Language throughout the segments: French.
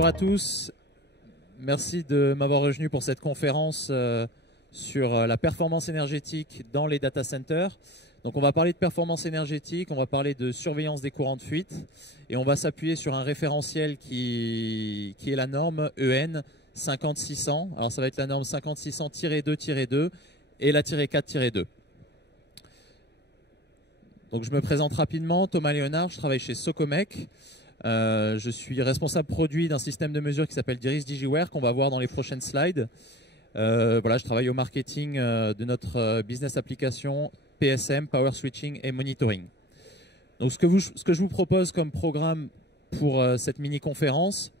Bonjour à tous, merci de m'avoir rejoint pour cette conférence sur la performance énergétique dans les data centers. Donc on va parler de performance énergétique, on va parler de surveillance des courants de fuite et on va s'appuyer sur un référentiel qui est la norme EN 50600. Alors ça va être la norme 50600-2-2 et la -4-2. Donc je me présente rapidement, Thomas Léonard, je travaille chez Socomec. Je suis responsable produit d'un système de mesure qui s'appelle Diris DigiWare qu'on va voir dans les prochaines slides. Voilà, je travaille au marketing de notre business application PSM, Power Switching et Monitoring. Donc ce que je vous propose comme programme pour cette mini-conférence,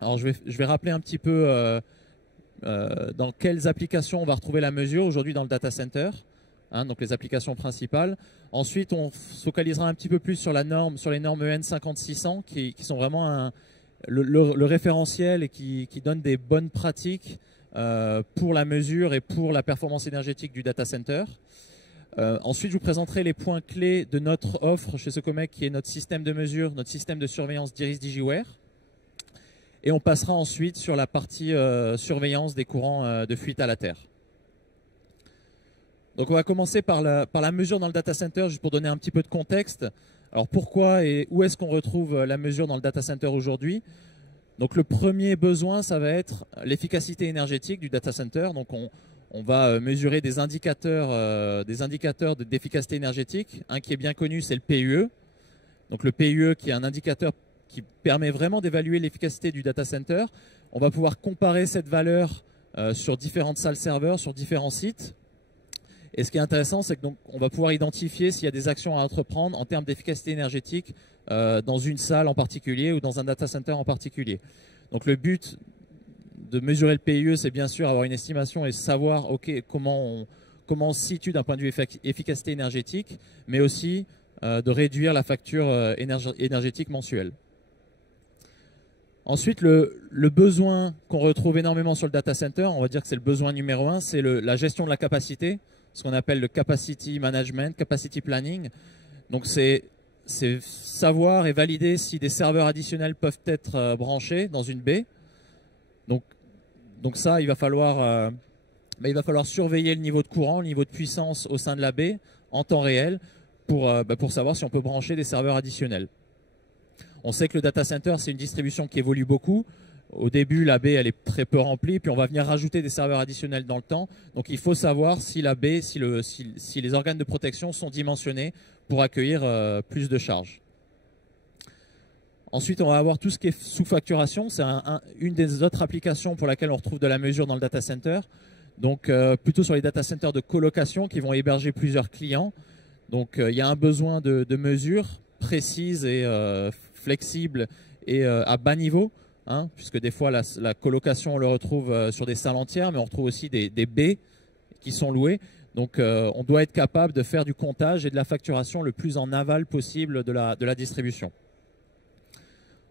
alors je vais rappeler un petit peu dans quelles applications on va retrouver la mesure aujourd'hui dans le data center. Donc les applications principales. Ensuite, on se focalisera un petit peu plus sur les normes EN 50600 qui sont vraiment le référentiel et qui donnent des bonnes pratiques pour la mesure et pour la performance énergétique du data center. Ensuite, je vous présenterai les points clés de notre offre chez Socomec qui est notre système de mesure, notre système de surveillance Diris DigiWare. Et on passera ensuite sur la partie surveillance des courants de fuite à la terre. Donc on va commencer par la mesure dans le data center, juste pour donner un petit peu de contexte. Alors pourquoi et où est-ce qu'on retrouve la mesure dans le data center aujourd'hui? Donc le premier besoin, ça va être l'efficacité énergétique du data center. Donc on va mesurer des indicateurs d'efficacité énergétique. Un qui est bien connu, c'est le PUE. Donc le PUE qui est un indicateur qui permet vraiment d'évaluer l'efficacité du data center. On va pouvoir comparer cette valeur sur différentes salles serveurs, sur différents sites. Et ce qui est intéressant, c'est qu'on va pouvoir identifier s'il y a des actions à entreprendre en termes d'efficacité énergétique dans une salle en particulier ou dans un data center en particulier. Donc le but de mesurer le PUE, c'est bien sûr avoir une estimation et savoir comment on se situe d'un point de vue efficacité énergétique, mais aussi de réduire la facture énergétique mensuelle. Ensuite, le besoin qu'on retrouve énormément sur le data center, on va dire que c'est le besoin numéro 1, c'est la gestion de la capacité, ce qu'on appelle le capacity management, capacity planning. Donc c'est savoir et valider si des serveurs additionnels peuvent être branchés dans une baie. Donc ça, il va falloir surveiller le niveau de courant, le niveau de puissance au sein de la baie en temps réel pour savoir si on peut brancher des serveurs additionnels. On sait que le data center, c'est une distribution qui évolue beaucoup. Au début, la baie, elle est très peu remplie, puis on va venir rajouter des serveurs additionnels dans le temps. Donc il faut savoir si la baie, si les organes de protection sont dimensionnés pour accueillir plus de charges. Ensuite, on va avoir tout ce qui est sous-facturation. C'est une des autres applications pour laquelle on retrouve de la mesure dans le data center. Donc plutôt sur les data centers de colocation qui vont héberger plusieurs clients. Donc il y a un besoin de mesure précise et flexible et à bas niveau. Puisque des fois la colocation on le retrouve sur des salles entières, mais on retrouve aussi des baies qui sont louées. Donc on doit être capable de faire du comptage et de la facturation le plus en aval possible de la distribution.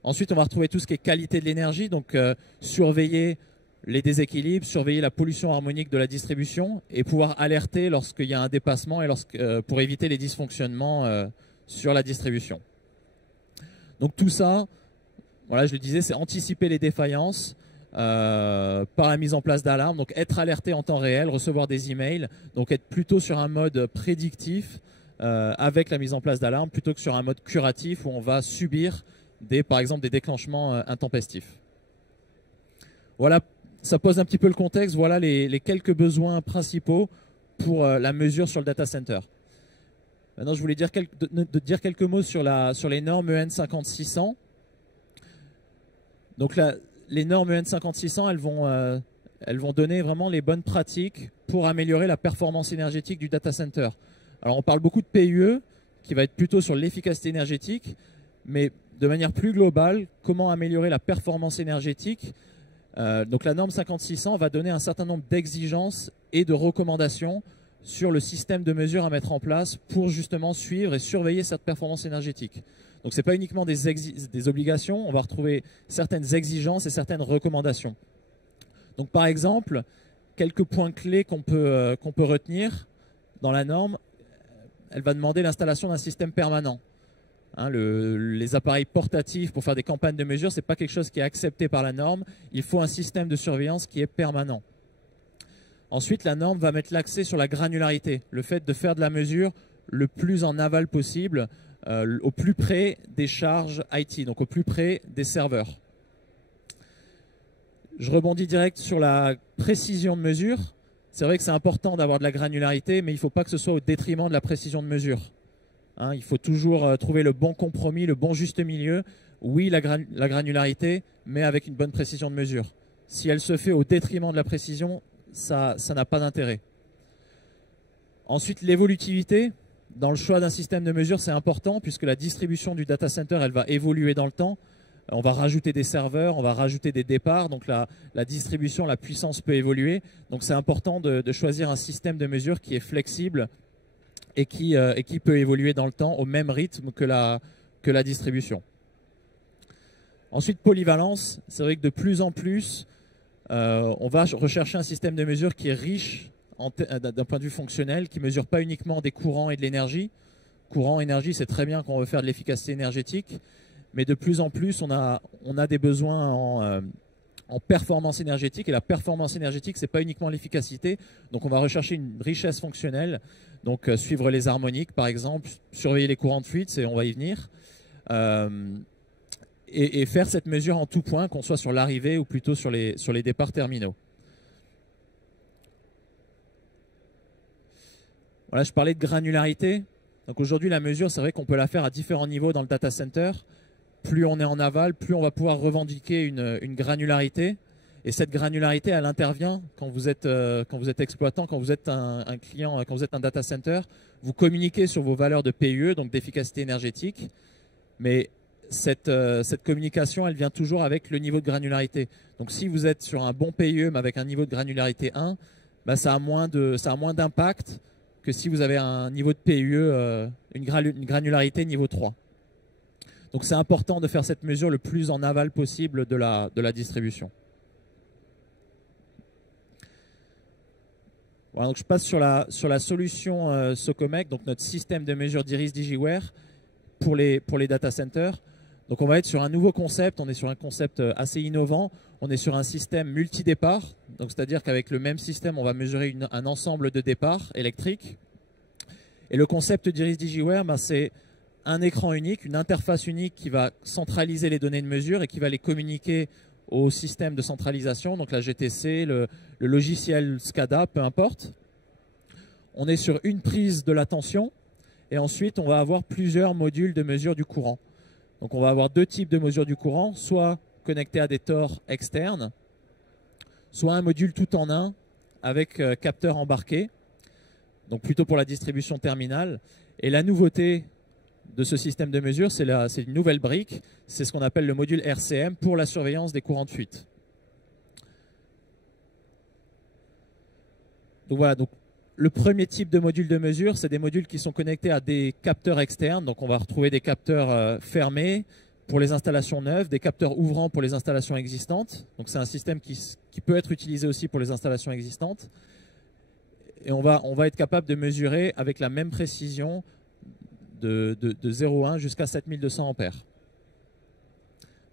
Ensuite, on va retrouver tout ce qui est qualité de l'énergie, donc surveiller les déséquilibres, surveiller la pollution harmonique de la distribution et pouvoir alerter lorsqu'il y a un dépassement et pour éviter les dysfonctionnements sur la distribution. Donc tout ça, voilà, je le disais, c'est anticiper les défaillances par la mise en place d'alarmes, donc être alerté en temps réel, recevoir des emails, donc être plutôt sur un mode prédictif avec la mise en place d'alarmes plutôt que sur un mode curatif où on va subir par exemple des déclenchements intempestifs. Voilà, ça pose un petit peu le contexte, voilà les quelques besoins principaux pour la mesure sur le data center. Maintenant, je voulais dire quelques mots sur les normes EN 50600. Donc les normes EN 50600, elles vont donner vraiment les bonnes pratiques pour améliorer la performance énergétique du data center. Alors on parle beaucoup de PUE, qui va être plutôt sur l'efficacité énergétique, mais de manière plus globale, comment améliorer la performance énergétique. Donc la norme 50600 va donner un certain nombre d'exigences et de recommandations sur le système de mesure à mettre en place pour justement suivre et surveiller cette performance énergétique. Donc ce n'est pas uniquement des obligations, on va retrouver certaines exigences et certaines recommandations. Donc par exemple, quelques points clés qu'on peut retenir dans la norme, elle va demander l'installation d'un système permanent. Hein, les appareils portatifs pour faire des campagnes de mesure, ce n'est pas quelque chose qui est accepté par la norme. Il faut un système de surveillance qui est permanent. Ensuite, la norme va mettre l'accent sur la granularité, le fait de faire de la mesure le plus en aval possible, au plus près des charges IT, donc au plus près des serveurs. Je rebondis direct sur la précision de mesure. C'est vrai que c'est important d'avoir de la granularité, mais il ne faut pas que ce soit au détriment de la précision de mesure. Hein, il faut toujours trouver le bon compromis, le bon juste milieu. Oui, la granularité, mais avec une bonne précision de mesure. Si elle se fait au détriment de la précision, ça n'a pas d'intérêt. Ensuite, l'évolutivité. Dans le choix d'un système de mesure, c'est important puisque la distribution du data center, elle va évoluer dans le temps. On va rajouter des serveurs, on va rajouter des départs, donc la distribution, la puissance peut évoluer. Donc c'est important de choisir un système de mesure qui est flexible et qui peut évoluer dans le temps au même rythme que la distribution. Ensuite, polyvalence. C'est vrai que de plus en plus, on va rechercher un système de mesure qui est riche d'un point de vue fonctionnel, qui ne mesure pas uniquement des courants et de l'énergie. Courant, énergie, c'est très bien quand on veut faire de l'efficacité énergétique, mais de plus en plus, on a des besoins en performance énergétique, et la performance énergétique, ce n'est pas uniquement l'efficacité, donc on va rechercher une richesse fonctionnelle, donc suivre les harmoniques par exemple, surveiller les courants de fuite, on va y venir, et faire cette mesure en tout point, qu'on soit sur l'arrivée ou plutôt sur les départs terminaux. Voilà, je parlais de granularité. Donc aujourd'hui, la mesure, c'est vrai qu'on peut la faire à différents niveaux dans le data center. Plus on est en aval, plus on va pouvoir revendiquer une granularité. Et cette granularité, elle intervient quand vous êtes exploitant, quand vous êtes un client, quand vous êtes un data center. Vous communiquez sur vos valeurs de PUE, donc d'efficacité énergétique. Mais cette communication, elle vient toujours avec le niveau de granularité. Donc si vous êtes sur un bon PUE, mais avec un niveau de granularité 1, bah, ça a moins d'impact que si vous avez un niveau de PUE, une granularité niveau 3. Donc c'est important de faire cette mesure le plus en aval possible de la distribution. Voilà, donc je passe sur la solution Socomec, donc notre système de mesure d'Iris DigiWare pour les data centers. Donc on va être sur un nouveau concept, on est sur un concept assez innovant, on est sur un système multi-départ, donc c'est-à-dire qu'avec le même système, on va mesurer un ensemble de départs électriques. Et le concept d'Iris DigiWare, ben, c'est un écran unique, une interface unique qui va centraliser les données de mesure et qui va les communiquer au système de centralisation, donc la GTC, le logiciel SCADA, peu importe. On est sur une prise de la tension et ensuite on va avoir plusieurs modules de mesure du courant. Donc on va avoir deux types de mesure du courant, soit connecté à des tors externes, soit un module tout en un avec capteur embarqué, donc plutôt pour la distribution terminale. Et la nouveauté de ce système de mesure, c'est une nouvelle brique, c'est ce qu'on appelle le module RCM pour la surveillance des courants de fuite. Donc voilà, donc le premier type de module de mesure, c'est des modules qui sont connectés à des capteurs externes. Donc on va retrouver des capteurs fermés pour les installations neuves, des capteurs ouvrants pour les installations existantes. Donc c'est un système qui peut être utilisé aussi pour les installations existantes. Et on va être capable de mesurer avec la même précision de 0,1 jusqu'à 7200 ampères.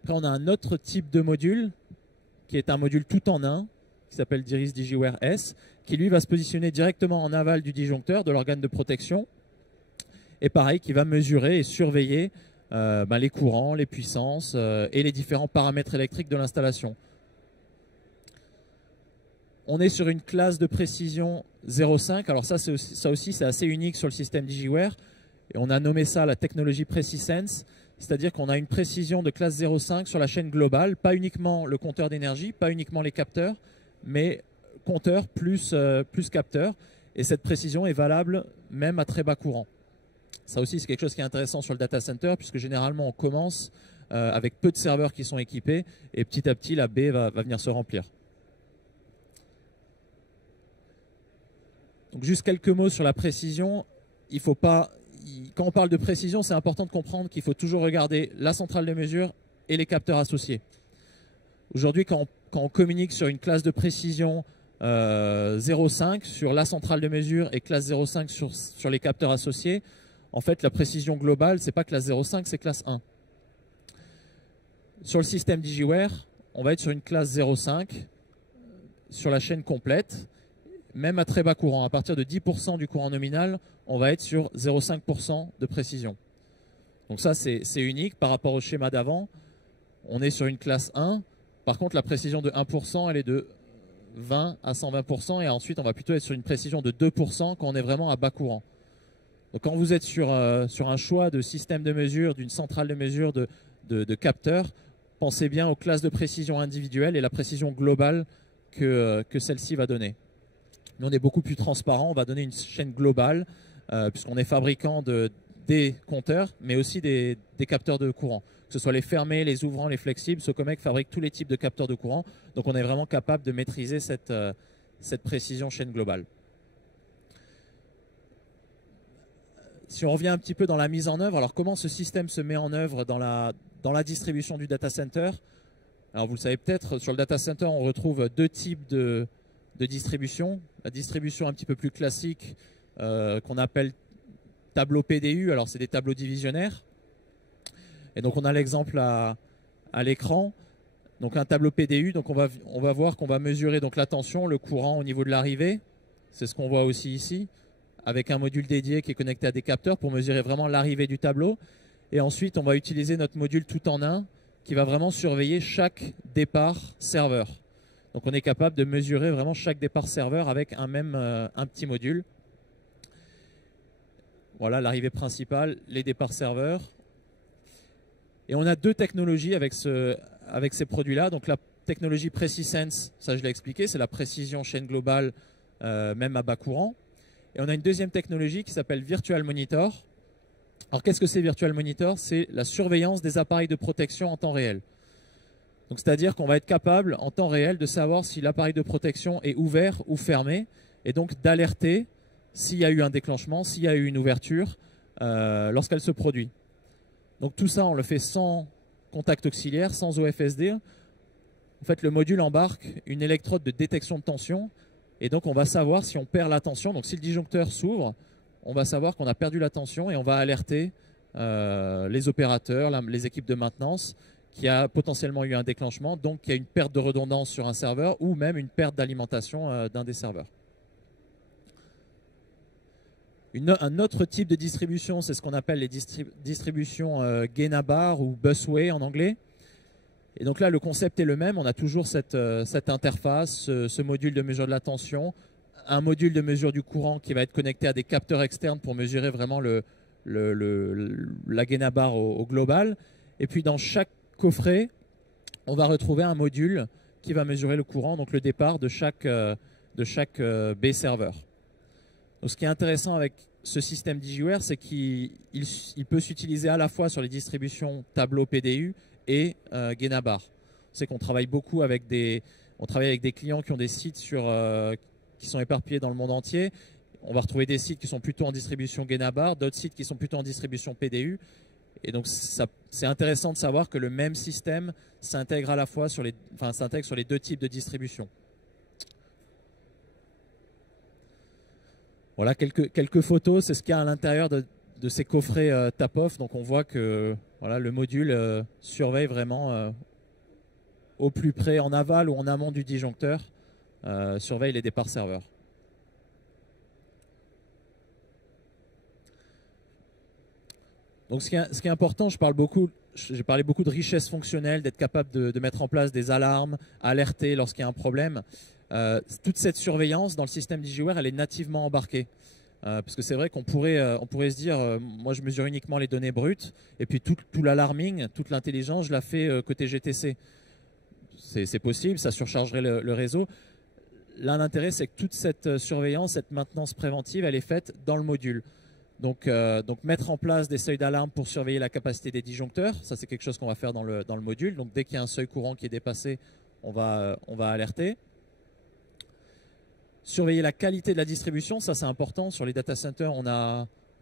Après on a un autre type de module qui est un module tout en un, qui s'appelle d'Iris DigiWare S, qui lui va se positionner directement en aval du disjoncteur, de l'organe de protection, et pareil, qui va mesurer et surveiller les courants, les puissances et les différents paramètres électriques de l'installation. On est sur une classe de précision 0,5, alors ça aussi c'est assez unique sur le système DigiWare, et on a nommé ça la technologie PreciSense, c'est-à-dire qu'on a une précision de classe 0,5 sur la chaîne globale, pas uniquement le compteur d'énergie, pas uniquement les capteurs, mais compteur plus capteur, et cette précision est valable même à très bas courant. Ça aussi c'est quelque chose qui est intéressant sur le data center, puisque généralement on commence avec peu de serveurs qui sont équipés, et petit à petit la baie va venir se remplir. Donc juste quelques mots sur la précision. Quand on parle de précision, c'est important de comprendre qu'il faut toujours regarder la centrale de mesure et les capteurs associés. Aujourd'hui, quand on communique sur une classe de précision 0,5 sur la centrale de mesure et classe 0,5 sur les capteurs associés, En fait, la précision globale, c'est pas classe 0,5, c'est classe 1. Sur le système DigiWare, on va être sur une classe 0,5 sur la chaîne complète, même à très bas courant. À partir de 10% du courant nominal, on va être sur 0,5% de précision. Donc ça, c'est unique par rapport au schéma d'avant. On est sur une classe 1. Par contre, la précision de 1%, elle est de 20 à 120%. Et ensuite, on va plutôt être sur une précision de 2% quand on est vraiment à bas courant. Donc quand vous êtes sur un choix de système de mesure, d'une centrale de mesure de capteurs, pensez bien aux classes de précision individuelles et la précision globale que celle-ci va donner. Nous, on est beaucoup plus transparent. On va donner une chaîne globale puisqu'on est fabricant des compteurs, mais aussi des capteurs de courant. Que ce soit les fermés, les ouvrants, les flexibles, Socomec fabrique tous les types de capteurs de courant. Donc on est vraiment capable de maîtriser cette précision chaîne globale. Si on revient un petit peu dans la mise en œuvre, alors comment ce système se met en œuvre dans la distribution du data center? Alors vous le savez peut-être, sur le data center, on retrouve deux types de distribution. La distribution un petit peu plus classique qu'on appelle tableau PDU, alors c'est des tableaux divisionnaires. Et donc on a l'exemple à l'écran. Donc un tableau PDU, donc on va voir qu'on va mesurer donc la tension, le courant au niveau de l'arrivée. C'est ce qu'on voit aussi ici, avec un module dédié qui est connecté à des capteurs pour mesurer vraiment l'arrivée du tableau. Et ensuite, on va utiliser notre module tout en un qui va vraiment surveiller chaque départ serveur. Donc on est capable de mesurer vraiment chaque départ serveur avec un petit module. Voilà l'arrivée principale, les départs serveurs. Et on a deux technologies avec ces produits-là. Donc la technologie PreciSense, ça je l'ai expliqué, c'est la précision chaîne globale, même à bas courant. Et on a une deuxième technologie qui s'appelle Virtual Monitor. Alors qu'est-ce que c'est Virtual Monitor? C'est la surveillance des appareils de protection en temps réel. Donc c'est-à-dire qu'on va être capable en temps réel de savoir si l'appareil de protection est ouvert ou fermé, et donc d'alerter s'il y a eu un déclenchement, s'il y a eu une ouverture lorsqu'elle se produit. Donc tout ça, on le fait sans contact auxiliaire, sans OFSD. En fait, le module embarque une électrode de détection de tension, et donc on va savoir si on perd la tension. Donc si le disjoncteur s'ouvre, on va savoir qu'on a perdu la tension et on va alerter les opérateurs, les équipes de maintenance, qu'il y a potentiellement eu un déclenchement, donc qu'il y a une perte de redondance sur un serveur ou même une perte d'alimentation d'un des serveurs. Un autre type de distribution, c'est ce qu'on appelle les distributions Gain-à-bar ou busway en anglais. Et donc là, le concept est le même. On a toujours cette interface, ce module de mesure de la tension, un module de mesure du courant qui va être connecté à des capteurs externes pour mesurer vraiment la Gain-à-bar au global. Et puis dans chaque coffret, on va retrouver un module qui va mesurer le courant, donc le départ de chaque B serveur. Donc, ce qui est intéressant avec ce système DigiWare, c'est qu'il peut s'utiliser à la fois sur les distributions tableau PDU et Gain-à-bar. C'est qu'on travaille beaucoup avec des clients qui ont des sites qui sont éparpillés dans le monde entier. On va retrouver des sites qui sont plutôt en distribution Gain-à-bar, d'autres sites qui sont plutôt en distribution PDU. Et donc, c'est intéressant de savoir que le même système s'intègre à la fois s'intègre sur les deux types de distribution. Voilà quelques photos, c'est ce qu'il y a à l'intérieur de ces coffrets tap-off. Donc on voit que voilà, le module surveille vraiment au plus près, en aval ou en amont du disjoncteur, surveille les départs serveurs. Donc ce qui est important, j'ai parlé beaucoup de richesse fonctionnelle, d'être capable de mettre en place des alarmes, alerter lorsqu'il y a un problème. Toute cette surveillance dans le système DigiWare, elle est nativement embarquée. Parce que c'est vrai qu'on pourrait se dire, moi je mesure uniquement les données brutes, et puis tout l'alarming, toute l'intelligence, je la fais côté GTC. C'est possible, ça surchargerait le réseau. Là, l'intérêt, c'est que toute cette surveillance, cette maintenance préventive, elle est faite dans le module. Donc mettre en place des seuils d'alarme pour surveiller la capacité des disjoncteurs, ça c'est quelque chose qu'on va faire dans le module. Donc dès qu'il y a un seuil courant qui est dépassé, on va alerter. Surveiller la qualité de la distribution, ça c'est important. Sur les data centers,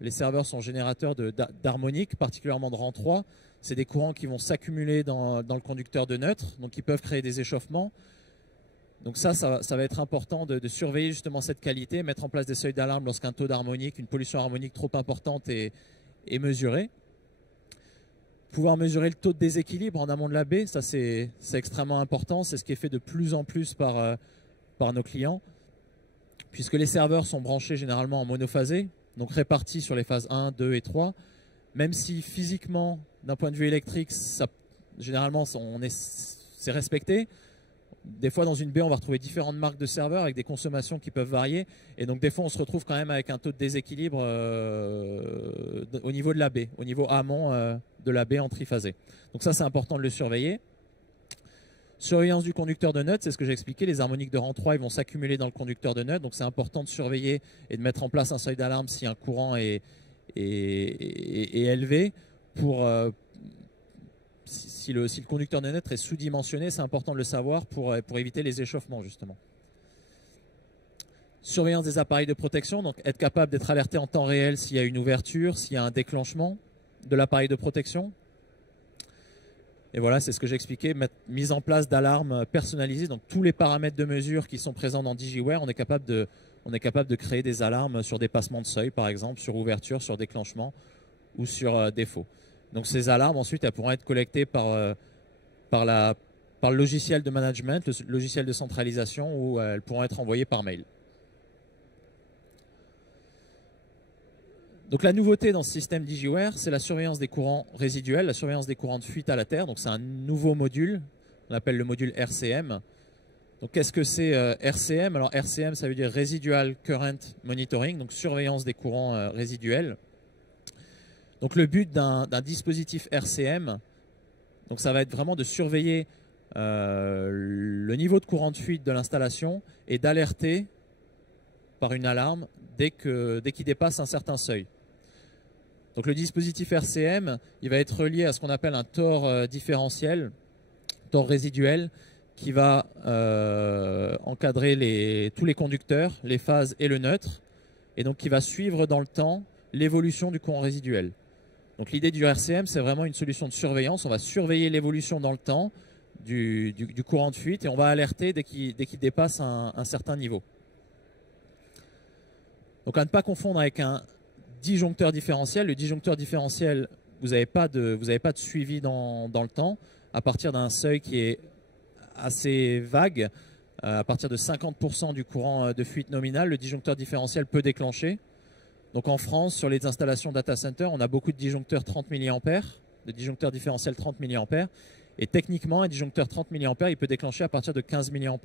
les serveurs sont générateurs d'harmoniques, particulièrement de rang 3. C'est des courants qui vont s'accumuler dans le conducteur de neutre, donc qui peuvent créer des échauffements. Donc ça va être important de surveiller justement cette qualité, mettre en place des seuils d'alarme lorsqu'un taux d'harmonique, une pollution harmonique trop importante est et mesurer. Pouvoir mesurer le taux de déséquilibre en amont de la baie, ça c'est extrêmement important. C'est ce qui est fait de plus en plus par nos clients, puisque les serveurs sont branchés généralement en monophasé, donc répartis sur les phases 1, 2 et 3. Même si physiquement, d'un point de vue électrique, généralement c'est respecté. Des fois, dans une baie, on va retrouver différentes marques de serveurs avec des consommations qui peuvent varier. Et donc, des fois, on se retrouve quand même avec un taux de déséquilibre au niveau de la baie, au niveau amont de la baie en triphasé. Donc ça, c'est important de le surveiller. Surveillance du conducteur de nœuds, c'est ce que j'ai expliqué. Les harmoniques de rang 3 ils vont s'accumuler dans le conducteur de nœuds. Donc, c'est important de surveiller et de mettre en place un seuil d'alarme si un courant est élevé pour... Si le conducteur de nœuds est sous-dimensionné, c'est important de le savoir pour éviter les échauffements, justement. Surveillance des appareils de protection, donc être capable d'être alerté en temps réel s'il y a une ouverture, s'il y a un déclenchement de l'appareil de protection. Et voilà, c'est ce que j'ai expliqué, mise en place d'alarmes personnalisées. Donc tous les paramètres de mesure qui sont présents dans DigiWare, on est capable de créer des alarmes sur dépassement de seuil, par exemple, sur ouverture, sur déclenchement ou sur défaut. Donc ces alarmes, ensuite, elles pourront être collectées par le logiciel de management, le logiciel de centralisation, ou elles pourront être envoyées par mail. Donc la nouveauté dans ce système DigiWare, c'est la surveillance des courants résiduels, la surveillance des courants de fuite à la terre. Donc c'est un nouveau module, on appelle le module RCM. Donc qu'est-ce que c'est RCM? Alors RCM, ça veut dire Residual Current Monitoring, donc surveillance des courants résiduels. Donc le but d'un dispositif RCM, donc ça va être vraiment de surveiller le niveau de courant de fuite de l'installation et d'alerter par une alarme dès qu'il dépasse un certain seuil. Donc le dispositif RCM, il va être relié à ce qu'on appelle un tore différentiel, tore résiduel, qui va encadrer tous les conducteurs, les phases et le neutre, et donc qui va suivre dans le temps l'évolution du courant résiduel. Donc l'idée du RCM, c'est vraiment une solution de surveillance. On va surveiller l'évolution dans le temps du courant de fuite et on va alerter dès qu'il dépasse un certain niveau. Donc à ne pas confondre avec un disjoncteur différentiel. Le disjoncteur différentiel, vous n'avez pas de suivi dans le temps. À partir d'un seuil qui est assez vague, à partir de 50% du courant de fuite nominal, le disjoncteur différentiel peut déclencher. Donc en France, sur les installations data center, on a beaucoup de disjoncteurs 30 mA, de disjoncteurs différentiels 30 mA. Et techniquement, un disjoncteur 30 mA, il peut déclencher à partir de 15 mA.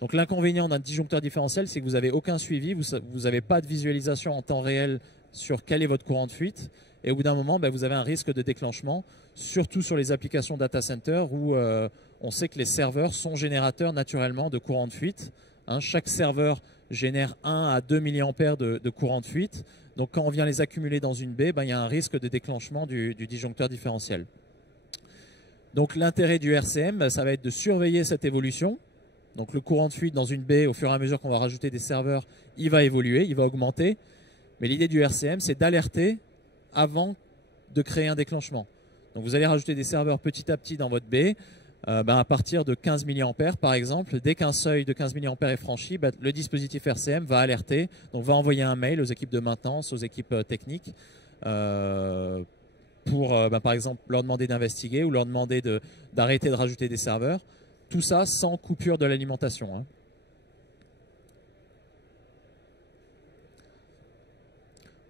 Donc l'inconvénient d'un disjoncteur différentiel, c'est que vous n'avez aucun suivi, vous n'avez pas de visualisation en temps réel sur quel est votre courant de fuite. Et au bout d'un moment, vous avez un risque de déclenchement, surtout sur les applications data center où on sait que les serveurs sont générateurs naturellement de courant de fuite. Chaque serveur génère 1 à 2 mA de courant de fuite. Donc quand on vient les accumuler dans une baie, il y a un risque de déclenchement du disjoncteur différentiel. Donc l'intérêt du RCM, ça va être de surveiller cette évolution. Donc le courant de fuite dans une baie, au fur et à mesure qu'on va rajouter des serveurs, il va évoluer, il va augmenter. Mais l'idée du RCM, c'est d'alerter avant de créer un déclenchement. Donc vous allez rajouter des serveurs petit à petit dans votre baie. À partir de 15 mA par exemple, dès qu'un seuil de 15 mA est franchi, le dispositif RCM va alerter, donc va envoyer un mail aux équipes de maintenance, aux équipes techniques pour par exemple leur demander d'investiguer ou leur demander d'arrêter de rajouter des serveurs. Tout ça sans coupure de l'alimentation.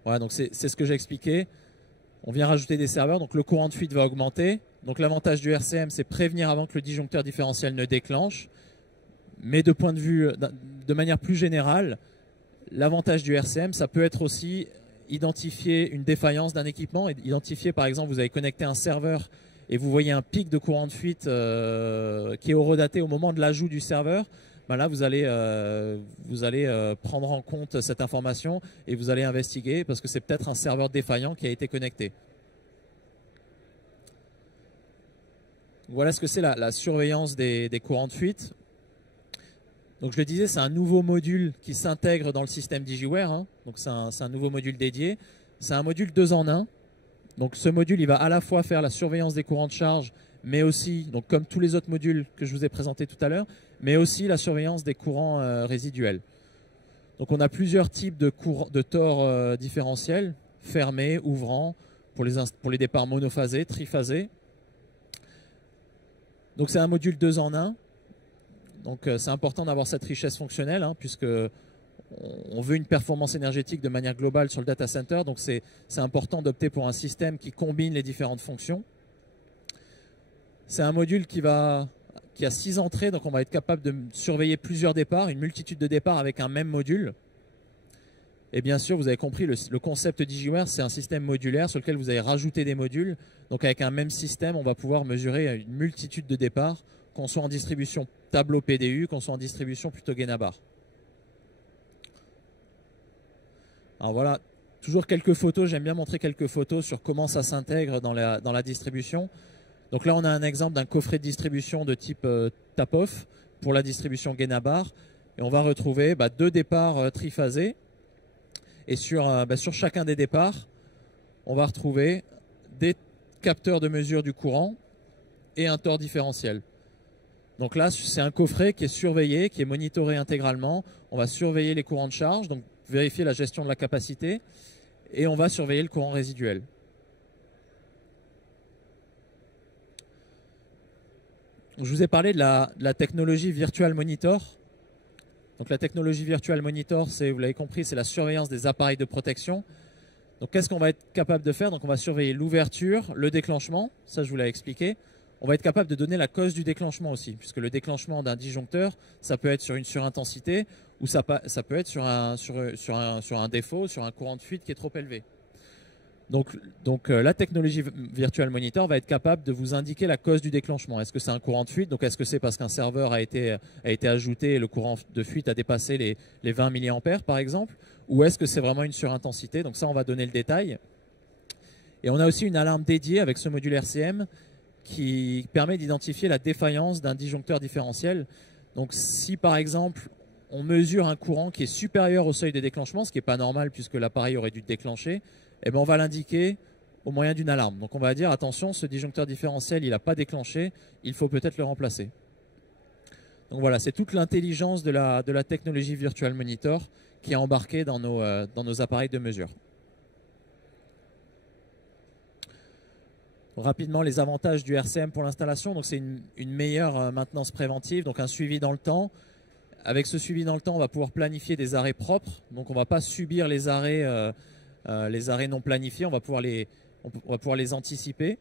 Voilà, donc c'est ce que j'ai expliqué. On vient rajouter des serveurs, donc le courant de fuite va augmenter. Donc l'avantage du RCM, c'est prévenir avant que le disjoncteur différentiel ne déclenche. Mais de manière plus générale, l'avantage du RCM, ça peut être aussi identifier une défaillance d'un équipement. Identifier, par exemple, vous avez connecté un serveur et vous voyez un pic de courant de fuite qui est horodaté au moment de l'ajout du serveur. Là, vous allez prendre en compte cette information et vous allez investiguer parce que c'est peut-être un serveur défaillant qui a été connecté. Voilà ce que c'est la surveillance des courants de fuite. Donc je le disais, c'est un nouveau module qui s'intègre dans le système DigiWare. Donc c'est un nouveau module dédié. C'est un module 2 en 1. Donc ce module, il va à la fois faire la surveillance des courants de charge, mais aussi, donc comme tous les autres modules que je vous ai présentés tout à l'heure, mais aussi la surveillance des courants résiduels. Donc on a plusieurs types de tores différentiels, fermé, ouvrant, pour les départs monophasés, triphasés. Donc c'est un module 2 en 1. Donc c'est important d'avoir cette richesse fonctionnelle, hein, puisque on veut une performance énergétique de manière globale sur le data center. Donc c'est important d'opter pour un système qui combine les différentes fonctions. C'est un module qui a 6 entrées, donc on va être capable de surveiller plusieurs départs, une multitude de départs avec un même module. Et bien sûr, vous avez compris, le concept DigiWare, c'est un système modulaire sur lequel vous allez rajouter des modules. Donc avec un même système, on va pouvoir mesurer une multitude de départs, qu'on soit en distribution tableau PDU, qu'on soit en distribution plutôt Genabar. Alors voilà, toujours quelques photos, j'aime bien montrer quelques photos sur comment ça s'intègre dans la distribution. Donc là, on a un exemple d'un coffret de distribution de type tap-off pour la distribution Genabar. Et on va retrouver 2 départs triphasés. Et sur chacun des départs, on va retrouver des capteurs de mesure du courant et un tore différentiel. Donc là, c'est un coffret qui est surveillé, qui est monitoré intégralement. On va surveiller les courants de charge, donc vérifier la gestion de la capacité, et on va surveiller le courant résiduel. Je vous ai parlé de la technologie Virtual Monitor. Donc la technologie Virtual Monitor, vous l'avez compris, c'est la surveillance des appareils de protection. Donc qu'est-ce qu'on va être capable de faire? Donc on va surveiller l'ouverture, le déclenchement, ça je vous l'ai expliqué. On va être capable de donner la cause du déclenchement aussi, puisque le déclenchement d'un disjoncteur, ça peut être sur une surintensité ou ça peut être sur un défaut, sur un courant de fuite qui est trop élevé. Donc la technologie Virtual Monitor va être capable de vous indiquer la cause du déclenchement. Est-ce que c'est un courant de fuite? Donc est-ce que c'est parce qu'un serveur a été ajouté et le courant de fuite a dépassé les 20 mA par exemple? Ou est-ce que c'est vraiment une surintensité? Donc ça, on va donner le détail. Et on a aussi une alarme dédiée avec ce module RCM qui permet d'identifier la défaillance d'un disjoncteur différentiel. Donc si par exemple on mesure un courant qui est supérieur au seuil de déclenchement, ce qui n'est pas normal puisque l'appareil aurait dû déclencher, eh bien on va l'indiquer au moyen d'une alarme. Donc on va dire attention, ce disjoncteur différentiel il n'a pas déclenché, il faut peut-être le remplacer. Donc voilà, c'est toute l'intelligence de la technologie Virtual Monitor qui est embarquée dans nos appareils de mesure. Rapidement, les avantages du RCM pour l'installation, donc c'est une meilleure maintenance préventive, donc un suivi dans le temps. Avec ce suivi dans le temps, on va pouvoir planifier des arrêts propres, donc on ne va pas subir les arrêts non planifiés, on va pouvoir les anticiper.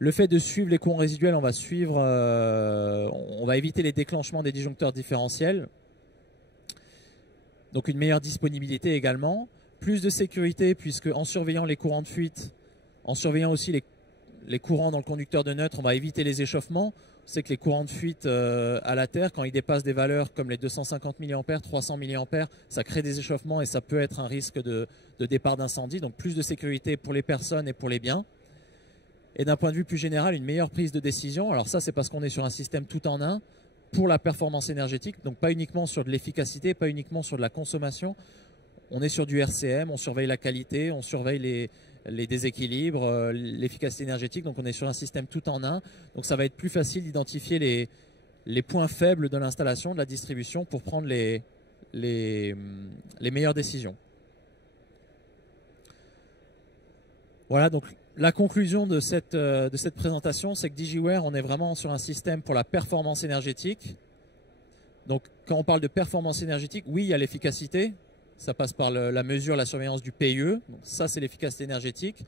Le fait de suivre les courants résiduels, on va éviter les déclenchements des disjoncteurs différentiels. Donc une meilleure disponibilité également. Plus de sécurité puisque en surveillant les courants de fuite, en surveillant aussi les courants dans le conducteur de neutre, on va éviter les échauffements. On sait que les courants de fuite à la Terre, quand ils dépassent des valeurs comme les 250 mA, 300 mA, ça crée des échauffements et ça peut être un risque de départ d'incendie. Donc plus de sécurité pour les personnes et pour les biens. Et d'un point de vue plus général, une meilleure prise de décision. Alors ça, c'est parce qu'on est sur un système tout en un pour la performance énergétique. Donc pas uniquement sur de l'efficacité, pas uniquement sur de la consommation. On est sur du RCM, on surveille la qualité, on surveille les déséquilibres, l'efficacité énergétique. Donc on est sur un système tout en un. Donc ça va être plus facile d'identifier les points faibles de l'installation, de la distribution pour prendre les meilleures décisions. Voilà, donc la conclusion de cette présentation, c'est que DigiWare, on est vraiment sur un système pour la performance énergétique. Donc quand on parle de performance énergétique, oui, il y a l'efficacité. Ça passe par la mesure, la surveillance du PIE. Donc ça, c'est l'efficacité énergétique.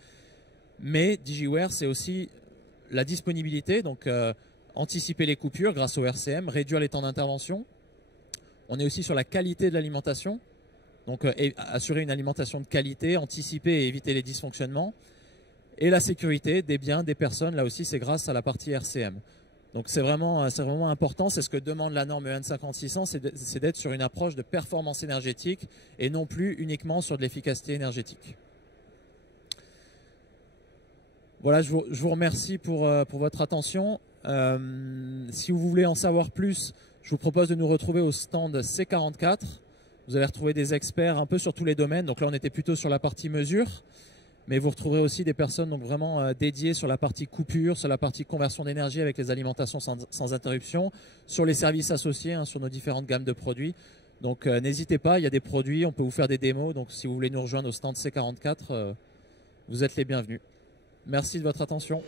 Mais DigiWare, c'est aussi la disponibilité. Donc, anticiper les coupures grâce au RCM, réduire les temps d'intervention. On est aussi sur la qualité de l'alimentation. Donc, assurer une alimentation de qualité, anticiper et éviter les dysfonctionnements. Et la sécurité des biens, des personnes. Là aussi, c'est grâce à la partie RCM. Donc c'est vraiment important, c'est ce que demande la norme EN 5600, c'est d'être sur une approche de performance énergétique et non plus uniquement sur de l'efficacité énergétique. Voilà, je vous remercie pour votre attention. Si vous voulez en savoir plus, je vous propose de nous retrouver au stand C44. Vous allez retrouver des experts un peu sur tous les domaines. Donc là, on était plutôt sur la partie mesure. Mais vous retrouverez aussi des personnes donc vraiment dédiées sur la partie coupure, sur la partie conversion d'énergie avec les alimentations sans interruption, sur les services associés, hein, sur nos différentes gammes de produits. Donc n'hésitez pas, il y a des produits, on peut vous faire des démos. Donc si vous voulez nous rejoindre au stand C44, vous êtes les bienvenus. Merci de votre attention.